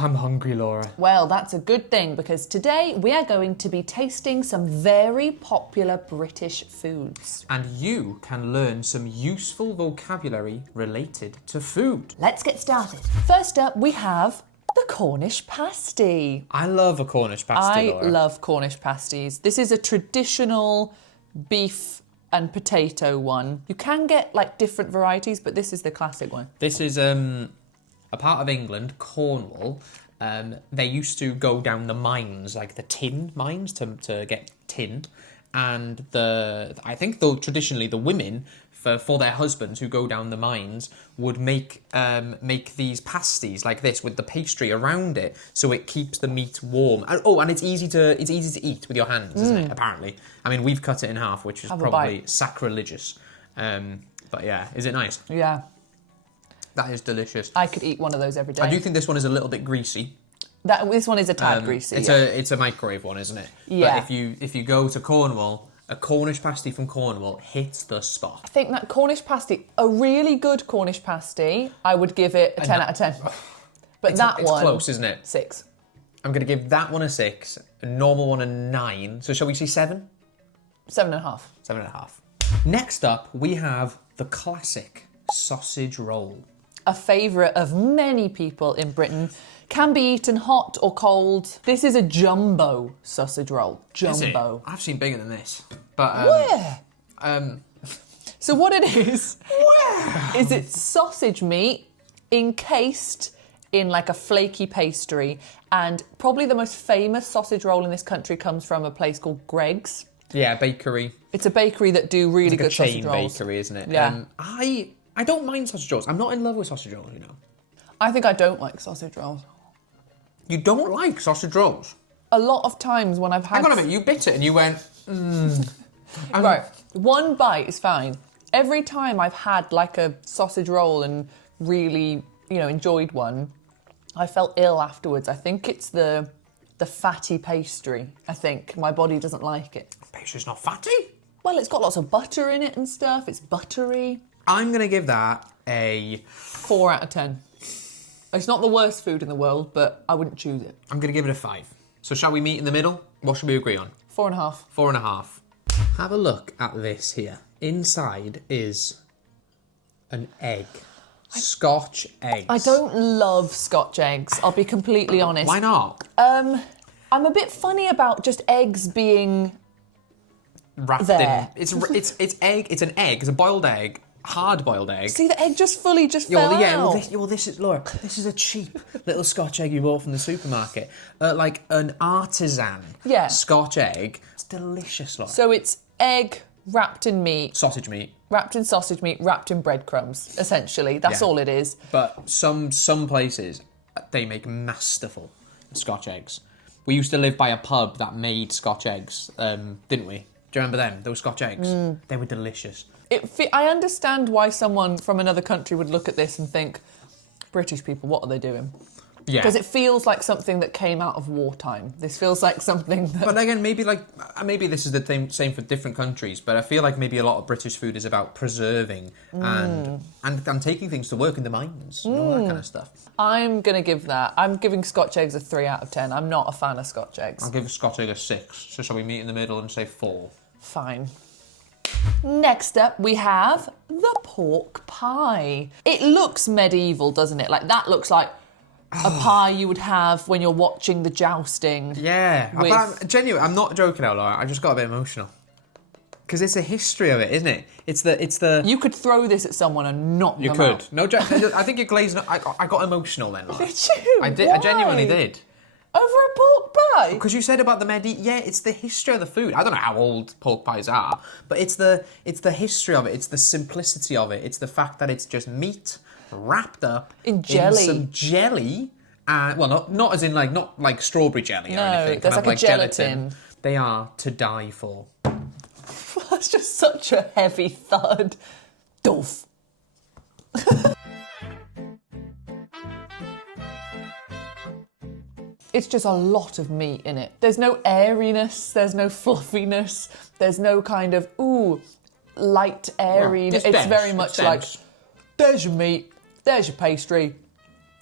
I'm hungry, Laura. Well, that's a good thing because today we are going to be tasting some very popular British foods. And you can learn some useful vocabulary related to food. Let's get started. First up, we have the Cornish pasty. I love a Cornish pasty, Laura. I love Cornish pasties. This is a traditional beef and potato one. You can get like different varieties, but this is the classic one. This is a part of England, Cornwall. They used to go down the mines, like the tin mines, to get tin. And I think though traditionally the women for their husbands who go down the mines would make these pasties like this with the pastry around it, so it keeps the meat warm. And it's easy to eat with your hands, isn't it? Apparently, I mean we've cut it in half, which is probably sacrilegious. But yeah, is it nice? Yeah, that is delicious. I could eat one of those every day. I do think this one is a little bit greasy. This one is a tad greasy. It's a microwave one, isn't it? Yeah. But if you go to Cornwall, a Cornish pasty from Cornwall hits the spot. I think that Cornish pasty, a really good Cornish pasty, I would give it a 10 out of 10. But it's close, isn't it? 6. I'm going to give that one a 6, a normal one a 9. So shall we say 7? 7.5. 7.5. Next up, we have the classic sausage roll. A favourite of many people in Britain. Can be eaten hot or cold. This is a jumbo sausage roll. Jumbo. I've seen bigger than this. But where? So what it is it's sausage meat encased in like a flaky pastry, and probably the most famous sausage roll in this country comes from a place called Greggs. Yeah, bakery. It's a bakery that do really good sausage rolls. It's a chain bakery, isn't it? Yeah. I don't mind sausage rolls. I'm not in love with sausage rolls, you know. I think I don't like sausage rolls. You don't like sausage rolls? A lot of times when I've had... Hang on a minute, you bit it and you went, Right, one bite is fine. Every time I've had like a sausage roll and really, enjoyed one, I felt ill afterwards. I think it's the fatty pastry. I think my body doesn't like it. Pastry's not fatty? Well, it's got lots of butter in it and stuff. It's buttery. I'm going to give that a... 4 out of 10. It's not the worst food in the world, but I wouldn't choose it. I'm going to give it a 5. So shall we meet in the middle? What should we agree on? 4.5. 4.5. Have a look at this here. Inside is an egg. Scotch eggs. I don't love Scotch eggs, I'll be completely honest. Why not? I'm a bit funny about just eggs being wrapped there. in... It's egg. It's an egg. It's a boiled egg. Hard-boiled egg. See, the egg just fell out. This is, Laura, this is a cheap little Scotch egg you bought from the supermarket. Like an artisan Scotch egg. It's delicious, Laura. So it's egg wrapped in meat. Sausage meat. Wrapped in sausage meat, wrapped in breadcrumbs, essentially. That's all it is. But some places, they make masterful Scotch eggs. We used to live by a pub that made Scotch eggs, didn't we? Do you remember them? Those Scotch eggs? They were delicious. I understand why someone from another country would look at this and think, British people, what are they doing? Yeah. Because it feels like something that came out of wartime. This feels like something that... But again, maybe this is the same for different countries, but I feel like maybe a lot of British food is about preserving and taking things to work in the mines and all that kind of stuff. I'm giving Scotch eggs a 3 out of 10. I'm not a fan of Scotch eggs. I'll give a Scotch egg a 6. So shall we meet in the middle and say 4? Fine. Next up, we have the pork pie. It looks medieval, doesn't it? Like, that looks like a pie you would have when you're watching the jousting. Yeah. I'm genuine. I'm not joking out, Laura. I just got a bit emotional. Because it's a history of it, isn't it? It's the... You could throw this at someone and knock them out. You could. No, I think you're glazing... I got emotional then, Laura. Did you? I did. Why? I genuinely did. Over a pork pie? Because you said about the it's the history of the food. I don't know how old pork pies are, but it's the history of it. It's the simplicity of it. It's the fact that it's just meat wrapped up in jelly. In some jelly. Well, not as in not like strawberry jelly or anything. No, there's like a gelatin. They are to die for. That's just such a heavy thud. Doof. It's just a lot of meat in it. There's no airiness, there's no fluffiness, there's no kind of, light, airy. It's very much like, there's your meat, there's your pastry,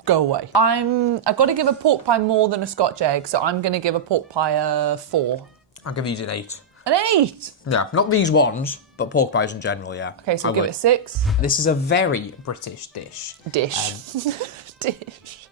go away. I've got to give a pork pie more than a Scotch egg, so I'm going to give a pork pie a 4. I'll give these an 8. An 8? Yeah, not these ones, but pork pies in general, yeah. Okay, so I give would. it a 6. This is a very British dish. Dish. Dish.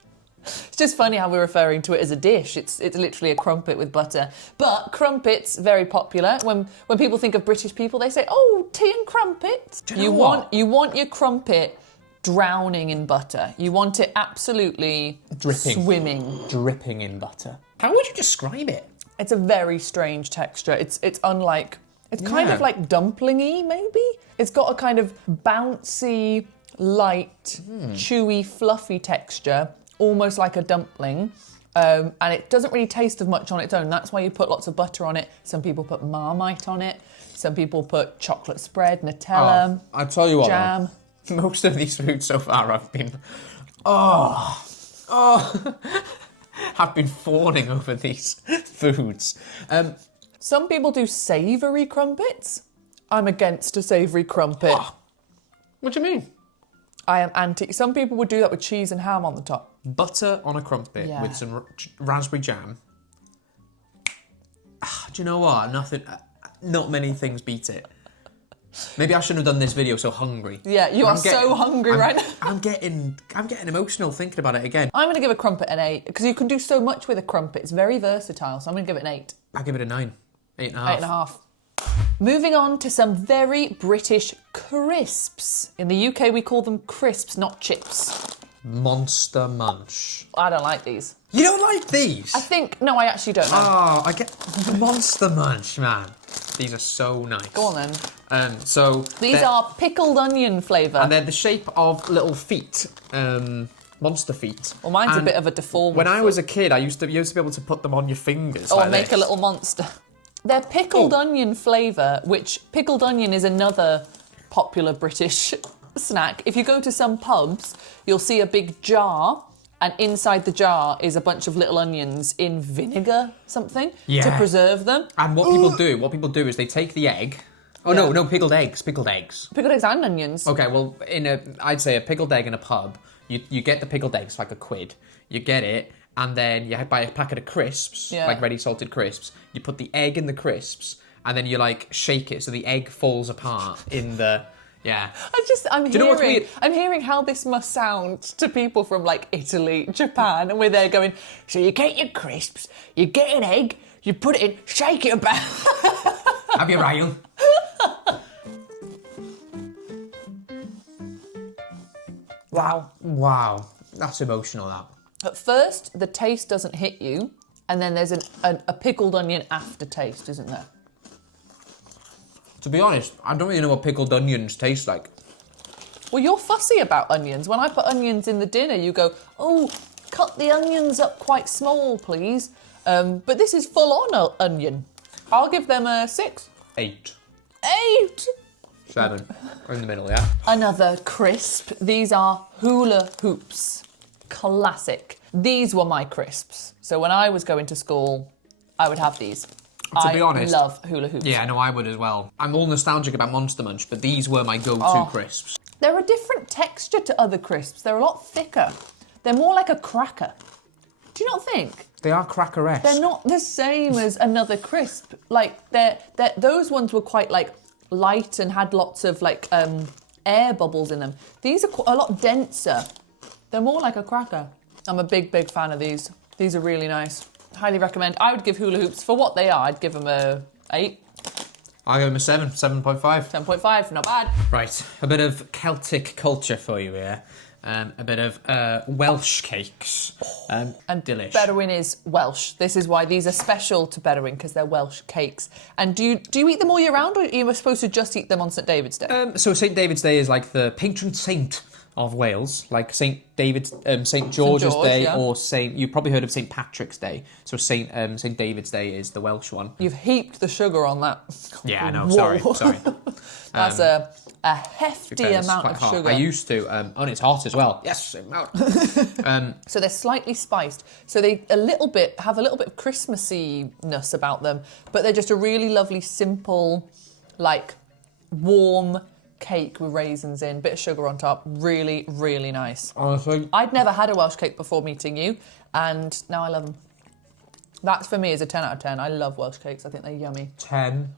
It's just funny how we're referring to it as a dish. It's literally a crumpet with butter. But crumpets, very popular. When people think of British people, they say, "Oh, tea and crumpets." Do you know what? You want your crumpet drowning in butter. You want it absolutely swimming. Dripping in butter. How would you describe it? It's a very strange texture. It's unlike. It's kind of like dumplingy, maybe. It's got a kind of bouncy, light, chewy, fluffy texture. Almost like a dumpling, and it doesn't really taste of much on its own. That's why you put lots of butter on it. Some people put Marmite on it. Some people put chocolate spread, Nutella, I tell you what, jam. though, most of these foods so far I've been, I've been fawning over these foods. Some people do savoury crumpets. I'm against a savoury crumpet. What do you mean? I am anti. Some people would do that with cheese and ham on the top. Butter on a crumpet Yeah. with some raspberry jam. Do you know what? Not many things beat it. Maybe I shouldn't have done this video so hungry. Yeah, you are so hungry right now. I'm getting emotional thinking about it again. I'm going to give a crumpet an 8 because you can do so much with a crumpet. It's very versatile, so I'm going to give it an 8. I'll give it a 9. 8.5. 8.5. Moving on to some very British crisps. In the UK, we call them crisps, not chips. Monster Munch. I don't like these. You don't like these? No, I actually don't know. Oh, I get Monster Munch, man. These are so nice. Go on then. These are pickled onion flavour. And they're the shape of little feet. Monster feet. Well, mine's a bit of a deformed When I was a kid, you used to be able to put them on your fingers. Or like make this. a little monster. They're pickled onion flavour, which pickled onion is another popular British snack. If you go to some pubs, you'll see a big jar, and inside the jar is a bunch of little onions in vinegar, something, to preserve them. And what people do is they take the egg. Oh no, pickled eggs. Pickled eggs and onions. Okay, well, I'd say a pickled egg in a pub. You get the pickled eggs for like £1. You get it. And then you buy a packet of crisps, like ready salted crisps. You put the egg in the crisps, and then you like shake it so the egg falls apart in the I'm hearing how this must sound to people from like Italy, Japan, and we're there going. So you get your crisps, you get an egg, you put it in, shake it about. Have you rail? Wow, that's emotional. That. At first, the taste doesn't hit you, and then there's a pickled onion aftertaste, isn't there? To be honest, I don't really know what pickled onions taste like. Well, you're fussy about onions. When I put onions in the dinner, you go, "Oh, cut the onions up quite small, please." But this is full-on onion. I'll give them a 6. 8. 8! 7. We're in the middle, yeah? Another crisp. These are hula hoops. Classic. These were my crisps. So when I was going to school, I would have these. To be honest, I love hula hoops. Yeah, no, I would as well. I'm all nostalgic about Monster Munch, but these were my go-to crisps. They're a different texture to other crisps. They're a lot thicker. They're more like a cracker. Do you not think? They are cracker-esque. They're not the same as another crisp. Like those ones were quite like light and had lots of like air bubbles in them. These are a lot denser. They're more like a cracker. I'm a big fan of these. These are really nice. Highly recommend. I would give hula hoops, for what they are, I'd give them a 8. I'll give them a 7, 7.5. 7.5, not bad. Right, a bit of Celtic culture for you here. A bit of Welsh cakes. And delish. Bedouin is Welsh. This is why these are special to Bedouin, because they're Welsh cakes. And do you eat them all year round, or are you supposed to just eat them on St David's Day? So St David's Day is like the patron saint of Wales, like St George's Day, or you've probably heard of St Patrick's Day. So St David's Day is the Welsh one. You've heaped the sugar on that. Yeah, I know. Whoa. Sorry. That's a hefty amount of sugar. I used to, and it's hot as well. Yes, So they're slightly spiced. So they have a little bit of Christmassy-ness about them, but they're just a really lovely, simple, like warm, cake with raisins in, bit of sugar on top. Really, really nice. Honestly. I'd never had a Welsh cake before meeting you, and now I love them. That, for me, is a 10 out of 10. I love Welsh cakes. I think they're yummy. 10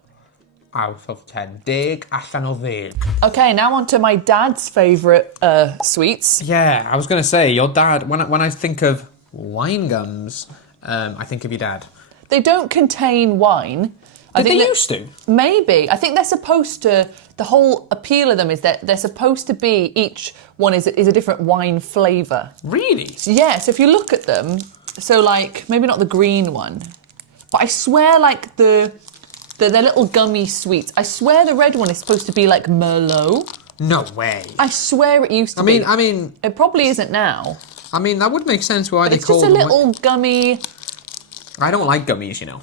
out of 10. Deg allan o ddeg. Okay, now on to my dad's favourite sweets. Yeah, I was going to say, your dad, when I think of wine gums, I think of your dad. They don't contain wine. Did they used to? Maybe. I think they're supposed to... The whole appeal of them is that they're supposed to be... Each one is a different wine flavour. Really? Yeah, so if you look at them... So, like, maybe not the green one, but I swear, like, they're little gummy sweets. I swear the red one is supposed to be, like, Merlot. No way. I swear it used to be. I mean... It probably isn't now. I mean, that would make sense why they call them... It's just a little gummy... I don't like gummies, you know.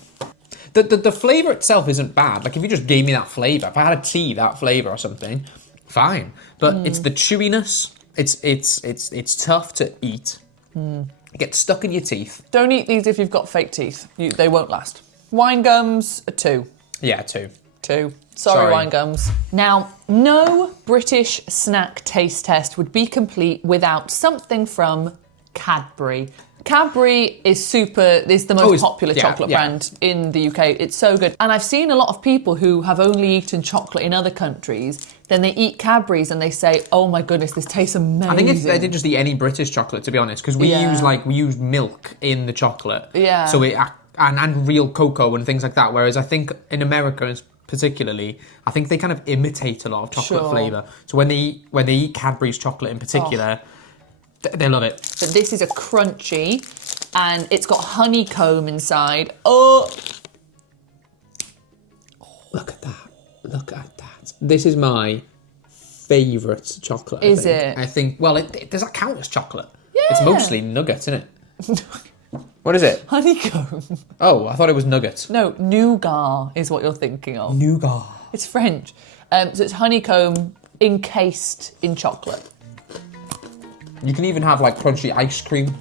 The flavour itself isn't bad. Like, if you just gave me that flavour, if I had a tea, that flavour or something, fine. But it's the chewiness. It's tough to eat. It gets stuck in your teeth. Don't eat these if you've got fake teeth. They won't last. Wine gums, a 2. Yeah, 2. 2. Sorry, wine gums. Now, no British snack taste test would be complete without something from Cadbury. Cadbury is the most popular chocolate brand in the UK. It's so good. And I've seen a lot of people who have only eaten chocolate in other countries, then they eat Cadbury's and they say, oh my goodness, this tastes amazing. I think they did just eat any British chocolate, to be honest, because we use milk in the chocolate. Yeah. So and real cocoa and things like that. Whereas I think in America particularly, I think they kind of imitate a lot of chocolate flavour. So when they eat Cadbury's chocolate in particular, they love it. But this is a crunchy, and it's got honeycomb inside. Oh! Look at that. Look at that. This is my favourite chocolate. Is it? I think, well, does that count as chocolate? Yeah. It's mostly nugget, isn't it? What is it? Honeycomb. Oh, I thought it was nugget. No, nougat is what you're thinking of. Nougat. It's French. So it's honeycomb encased in chocolate. You can even have, like, crunchy ice cream.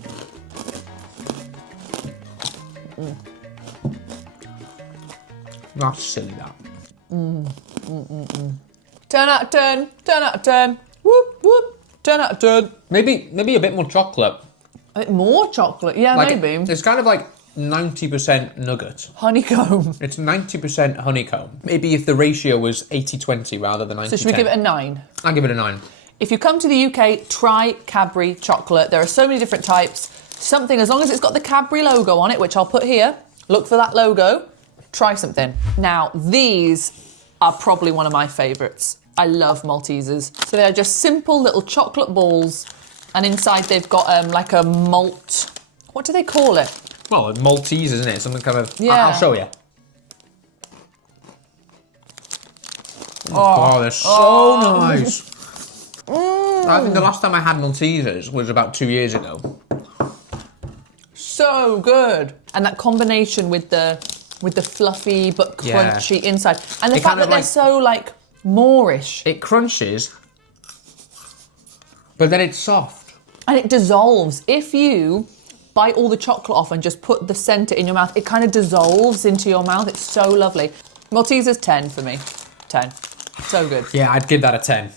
That's silly, that. 10 out of 10. 10 out of 10. Whoop, whoop. 10 out of 10. Maybe a bit more chocolate. A bit more chocolate? Yeah, like, maybe. It's kind of like 90% nugget. Honeycomb. It's 90% honeycomb. Maybe if the ratio was 80-20 rather than 90-10. So should we give it a 9? I'll give it a 9. If you come to the UK, try Cadbury chocolate. There are so many different types. Something, as long as it's got the Cadbury logo on it, which I'll put here, look for that logo, try something. Now, these are probably one of my favourites. I love Maltesers. So they are just simple little chocolate balls, and inside they've got like a malt... What do they call it? Well, Maltese, isn't it? Something kind of... Yeah. I'll show you. Oh, they're so nice. I think the last time I had Maltesers was about 2 years ago. So good. And that combination with the fluffy but crunchy inside. And the fact that they're so, like, Moorish. It crunches, but then it's soft. And it dissolves. If you bite all the chocolate off and just put the centre in your mouth, it kind of dissolves into your mouth. It's so lovely. Maltesers, 10 for me. 10. So good. Yeah, I'd give that a 10.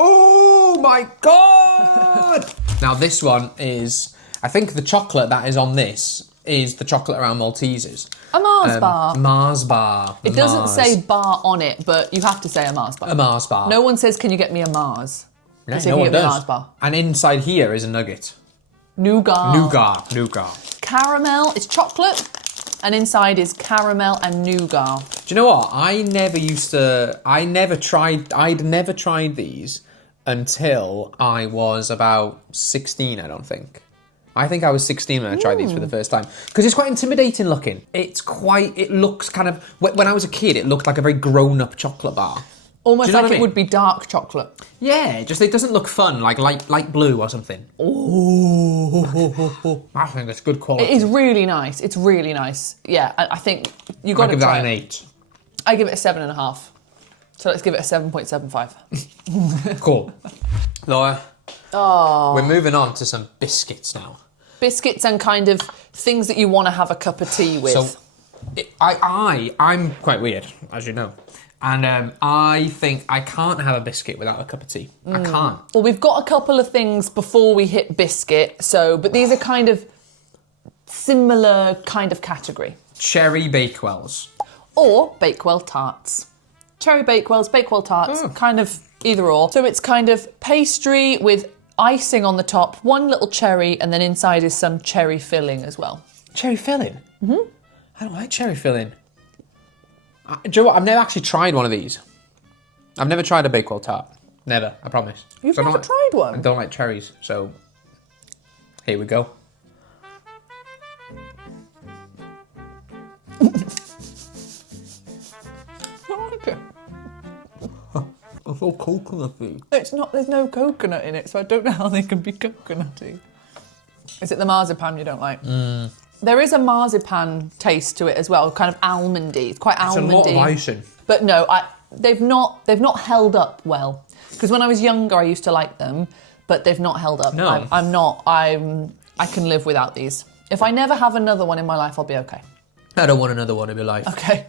Oh my God! Now this one is, I think the chocolate that is on this is the chocolate around Maltesers. A Mars bar. Mars bar. It doesn't say bar on it, but you have to say a Mars bar. A Mars bar. No one says, can you get me a Mars? No, They say, no "Can one you get me a does. Mars bar?" And inside here is a nugget. Nougat. Nougat. Caramel, it's chocolate, and inside is caramel and nougat. Do you know what? I'd never tried these until I was about 16, I don't think. I think I was 16 when I tried these for the first time. Because it's quite intimidating looking. It looks kind of, when I was a kid, it looked like a very grown-up chocolate bar. Almost like it it would be dark chocolate. Yeah, just it doesn't look fun, like light blue or something. Oh, I think it's good quality. It is really nice. It's really nice. Yeah, I think you got to give try that an it. 8. I give it a 7.5. So let's give it a 7.75. Cool. Laura, we're moving on to some biscuits now. Biscuits and kind of things that you want to have a cup of tea with. So, I'm quite weird, as you know. And I think I can't have a biscuit without a cup of tea. I can't. Well, we've got a couple of things before we hit biscuit, but these are kind of similar kind of category. Cherry Bakewells. Or Bakewell tarts. Cherry Bakewells, Bakewell tarts, kind of either or. So it's kind of pastry with icing on the top, one little cherry, and then inside is some cherry filling as well. Cherry filling? Mm-hmm. I don't like cherry filling. Do you know what? I've never actually tried one of these. I've never tried a Bakewell tart. Never, I promise. You've never tried one? I don't like cherries, so here we go. I like it. It's all coconutty. It's not, there's no coconut in it, so I don't know how they can be coconutty. Is it the marzipan you don't like? There is a marzipan taste to it as well, kind of almondy. It's quite almondy. It's a lot of icing. But no, they've not held up well. Because when I was younger, I used to like them, but they've not held up. No. I can live without these. If I never have another one in my life, I'll be okay. I don't want another one in my life. Okay.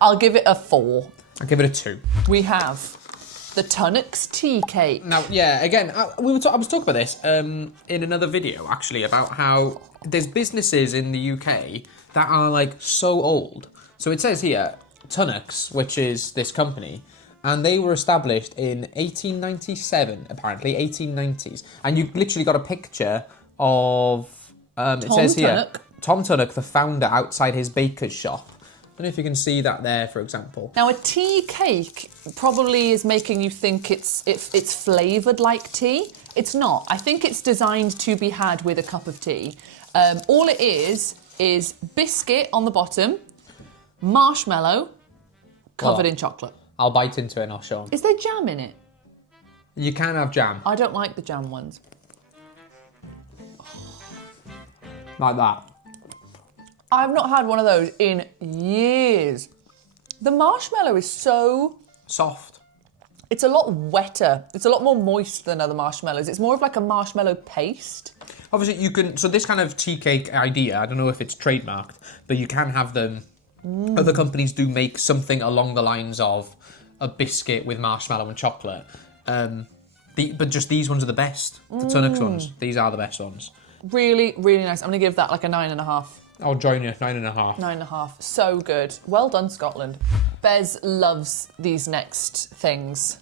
I'll give it a 4. I'll give it a 2. We have the Tunnocks tea cake. Now, yeah, again, I was talking about this in another video, actually, about how there's businesses in the UK that are, like, so old. So it says here, Tunnocks, which is this company, and they were established in 1897, apparently, 1890s. And you literally got a picture of, it says here, Tom Tunnock, the founder, outside his baker's shop. I don't know if you can see that there, for example. Now, a tea cake probably is making you think it's flavoured like tea. It's not. I think it's designed to be had with a cup of tea. All it is biscuit on the bottom, marshmallow, covered in chocolate. I'll bite into it and I'll show them. Is there jam in it? You can have jam. I don't like the jam ones. Like that. I've not had one of those in years. The marshmallow is so... soft. It's a lot wetter. It's a lot more moist than other marshmallows. It's more of like a marshmallow paste. Obviously, you can... So this kind of tea cake idea, I don't know if it's trademarked, but you can have them... Other companies do make something along the lines of a biscuit with marshmallow and chocolate. But just these ones are the best. The Tunnocks ones. These are the best ones. Really, really nice. I'm going to give that like a 9.5. I'll join you, 9.5. 9.5. So good. Well done, Scotland. Bez loves these next things.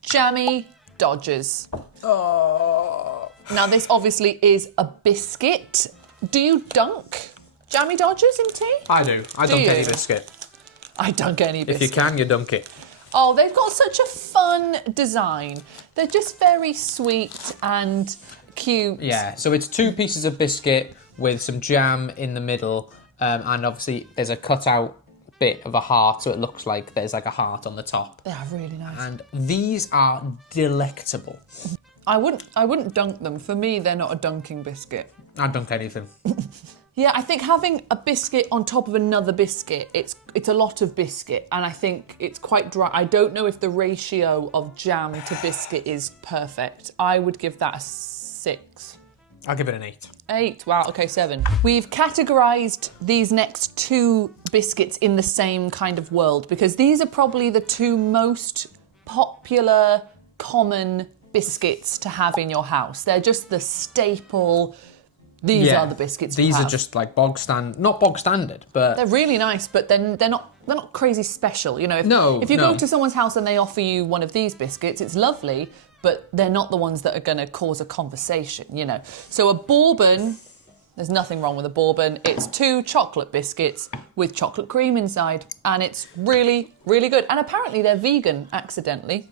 Jammy Dodgers. Oh. Now, this obviously is a biscuit. Do you dunk Jammy Dodgers in tea? I do. I dunk any biscuit. I dunk any biscuit. If you can, you dunk it. Oh, they've got such a fun design. They're just very sweet and cute. Yeah, so it's 2 pieces of biscuit with some jam in the middle, and obviously there's a cut-out bit of a heart, so it looks like there's like a heart on the top. They are really nice. And these are delectable. I wouldn't dunk them. For me, they're not a dunking biscuit. I'd dunk anything. Yeah, I think having a biscuit on top of another biscuit, it's a lot of biscuit, and I think it's quite dry. I don't know if the ratio of jam to biscuit is perfect. I would give that a 6. I'll give it an 8. 8, wow, okay, 7. We've categorised these next 2 biscuits in the same kind of world because these are probably the 2 most popular, common biscuits to have in your house. They're just the staple. These are the biscuits you have. These are just like not bog standard, but... They're really nice, but then they're not crazy special. You know, if you go to someone's house and they offer you one of these biscuits, it's lovely, but they're not the ones that are going to cause a conversation, you know. So a Bourbon, there's nothing wrong with a Bourbon. It's 2 chocolate biscuits with chocolate cream inside, and it's really, really good. And apparently they're vegan, accidentally.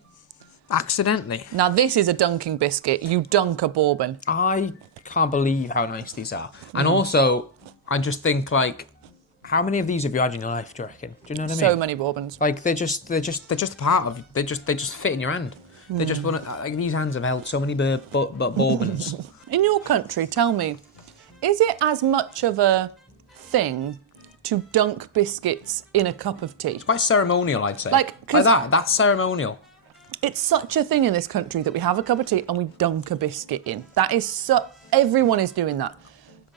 Accidentally? Now, this is a dunking biscuit. You dunk a Bourbon. I can't believe how nice these are. And also, I just think, like, how many of these have you had in your life, do you reckon? Do you know what I mean? So many Bourbons. Like, they're just a part of... They just fit in your hand. They just want to... Like, these hands have held so many Bourbons. In your country, tell me, is it as much of a thing to dunk biscuits in a cup of tea? It's quite ceremonial, I'd say. Like that's ceremonial. It's such a thing in this country that we have a cup of tea and we dunk a biscuit in. That is so... Everyone is doing that.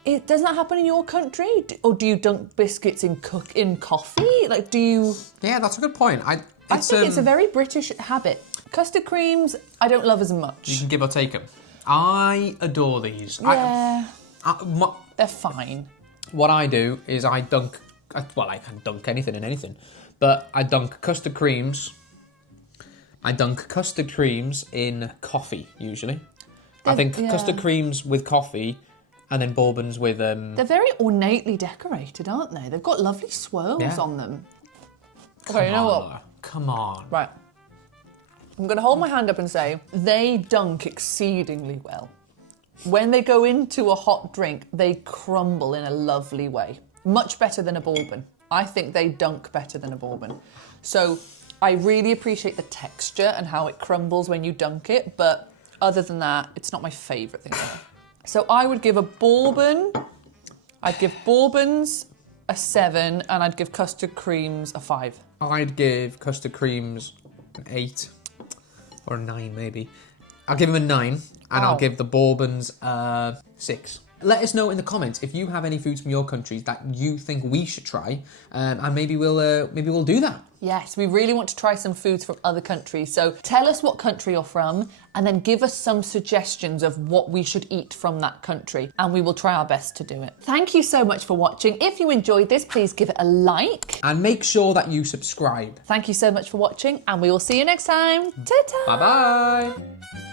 Doesn't that happen in your country? Or do you dunk biscuits in coffee? Like, do you... Yeah, that's a good point. I think it's a very British habit. Custard creams, I don't love as much. You can give or take them. I adore these. Yeah. They're fine. What I do is I dunk, well, I can dunk anything in anything, but I dunk custard creams. I dunk custard creams in coffee, usually. I think custard creams with coffee and then Bourbons with... They're very ornately decorated, aren't they? They've got lovely swirls on them. Okay, you know what? Come on. Right. I'm going to hold my hand up and say they dunk exceedingly well. When they go into a hot drink, they crumble in a lovely way. Much better than a Bourbon. I think they dunk better than a Bourbon. So I really appreciate the texture and how it crumbles when you dunk it, but other than that, it's not my favourite thing ever. So I would give a Bourbon, I'd give Bourbons a 7, and I'd give custard creams a 5. I'd give custard creams an 8 or a 9 maybe. I'll give them a 9 and I'll give the Bourbons a 6. Let us know in the comments if you have any foods from your countries that you think we should try, and maybe we'll do that. Yes, we really want to try some foods from other countries. So tell us what country you're from, and then give us some suggestions of what we should eat from that country, and we will try our best to do it. Thank you so much for watching. If you enjoyed this, please give it a like. And make sure that you subscribe. Thank you so much for watching, and we will see you next time. Ta-ta! Bye-bye.